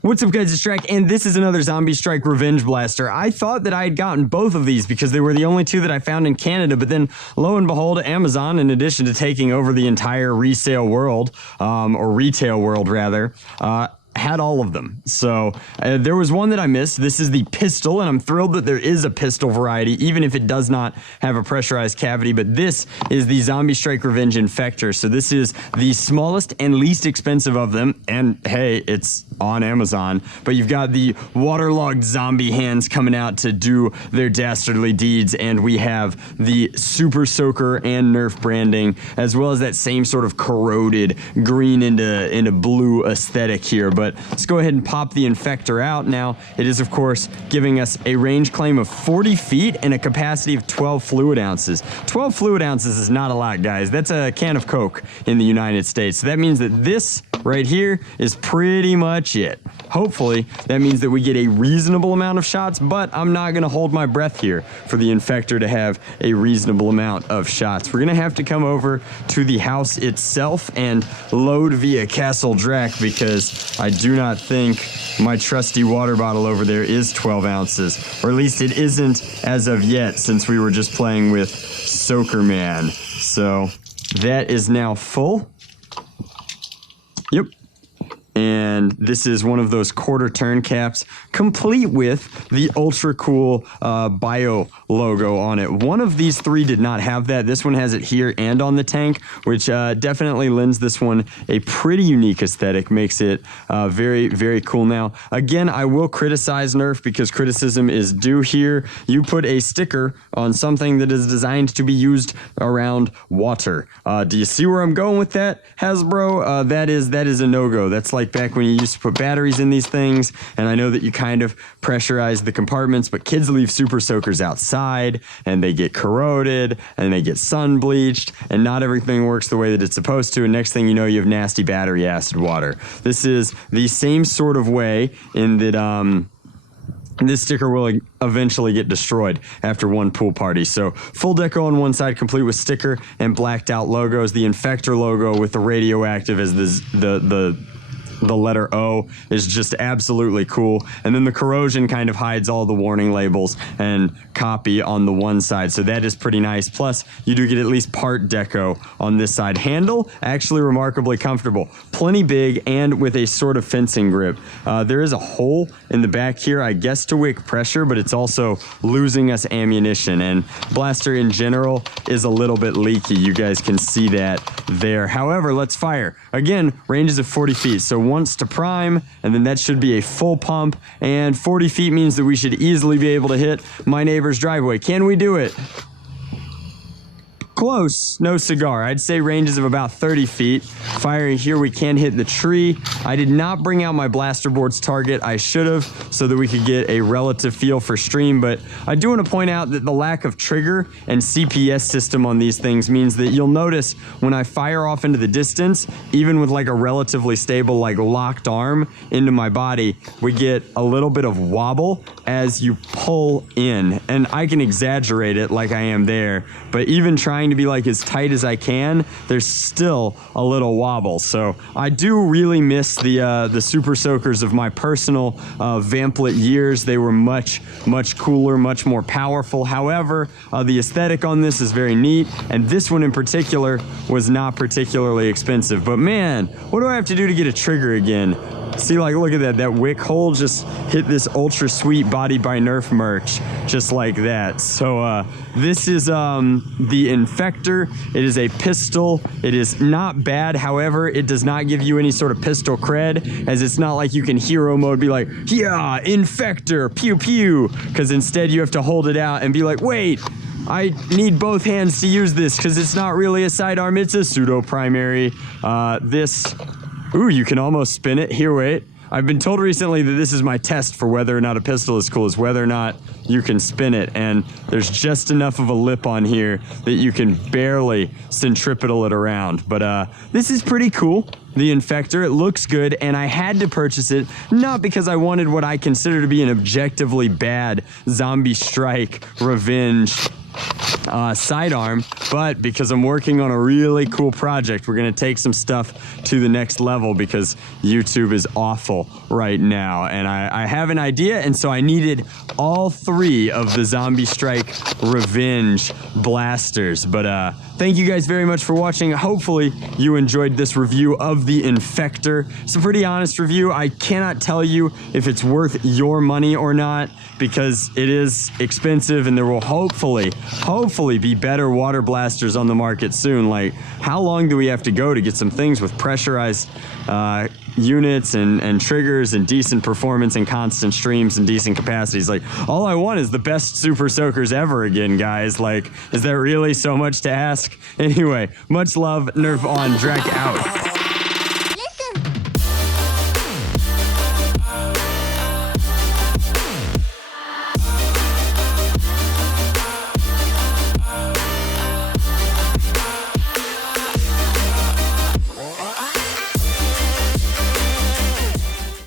What's up guys, it's Drac, and this is another Zombie Strike Revenge Blaster. I thought that I had gotten both of these because they were the only two that I found in Canada, but then lo and behold, Amazon, in addition to taking over the entire resale world, or retail world rather, had all of them. So there was one that I missed. This is the pistol, and I'm thrilled that there is a pistol variety, even if it does not have a pressurized cavity. But this is the Zombie Strike Revenge Infector. So this is the smallest and least expensive of them. And hey, it's on Amazon. But you've got the waterlogged zombie hands coming out to do their dastardly deeds. And we have the Super Soaker and Nerf branding, as well as that same sort of corroded green into blue aesthetic here. But let's go ahead and pop the Infector out. Now, it is, of course, giving us a range claim of 40 feet and a capacity of 12 fluid ounces. 12 fluid ounces is not a lot, guys. That's a can of Coke in the United States. So that means that this right here is pretty much it. Hopefully, that means that we get a reasonable amount of shots, but I'm not going to hold my breath here for the Infector to have a reasonable amount of shots. We're going to have to come over to the house itself and load via Castle Drac, because I do not think my trusty water bottle over there is 12 ounces, or at least it isn't as of yet, since we were just playing with Soaker Man. So that is now full. Yep. And this is one of those quarter turn caps, complete with the ultra cool bio logo on it. One of these three did not have that. This one has it here and on the tank, which definitely lends this one a pretty unique aesthetic, makes it very, very cool. Now, again, I will criticize Nerf because criticism is due here. You put a sticker on something that is designed to be used around water. Do you see where I'm going with that, Hasbro? That is a no-go. That's like back when you used to put batteries in these things, and I know that you kind of pressurize the compartments, but kids leave Super Soakers outside and they get corroded and they get sun bleached, and not everything works the way that it's supposed to, and next thing you know, you have nasty battery acid water. This is the same sort of way in that this sticker will eventually get destroyed after one pool party. So full deco on one side, complete with sticker and blacked out logos. The Infector logo with the radioactive as the letter O is just absolutely cool. And then the corrosion kind of hides all the warning labels and copy on the one side. So that is pretty nice. Plus, you do get at least part deco on this side. Handle, actually remarkably comfortable. Plenty big and with a sort of fencing grip. There is a hole in the back here, I guess to wick pressure, but it's also losing us ammunition. And blaster in general is a little bit leaky. You guys can see that there. However, let's fire. Again, ranges of 40 feet. So once to prime, and then that should be a full pump, and 40 feet means that we should easily be able to hit my neighbor's driveway. Can we do it? Close, no cigar. I'd say ranges of about 30 feet. Firing here, we can hit the tree. I did not bring out my blaster board's target. I should have, so that we could get a relative feel for stream, but I do want to point out that the lack of trigger and CPS system on these things means that you'll notice when I fire off into the distance, even with like a relatively stable, like locked arm into my body, we get a little bit of wobble as you pull in. And I can exaggerate it like I am there, but even trying to be like as tight as I can, there's still a little wobble. So I do really miss the Super Soakers of my personal Vamplet years. They were much cooler, much more powerful. However, the aesthetic on this is very neat, and this one in particular was not particularly expensive. But man, what do I have to do to get a trigger again? See, like, look at that wick hole just hit this ultra sweet Body by Nerf merch just like that. So this is the Infector. It is a pistol. It is not bad. However, it does not give you any sort of pistol cred, as it's not like you can hero mode be like, yeah, Infector, pew pew, because instead you have to hold it out and be like, wait, I need both hands to use this because it's not really a sidearm, it's a pseudo primary. Ooh, you can almost spin it. Here, wait. I've been told recently that this is my test for whether or not a pistol is cool, is whether or not you can spin it. And there's just enough of a lip on here that you can barely centripetal it around. But this is pretty cool. The Infector, it looks good, and I had to purchase it, not because I wanted what I consider to be an objectively bad Zombie Strike Revenge sidearm, but because I'm working on a really cool project, we're gonna take some stuff to the next level because YouTube is awful right now, and I have an idea, and so I needed all 3 of the Zombie Strike Revenge blasters. But thank you guys very much for watching. Hopefully you enjoyed this review of the Infector. It's a pretty honest review. I cannot tell you if it's worth your money or not because it is expensive, and there will hopefully be better water blasters on the market soon. Like, how long do we have to go to get some things with pressurized units and triggers and decent performance and constant streams and decent capacities? Like, all I want is the best Super Soakers ever again, guys. Like, is that really so much to ask? Anyway, much love. Nerf on. Drac out.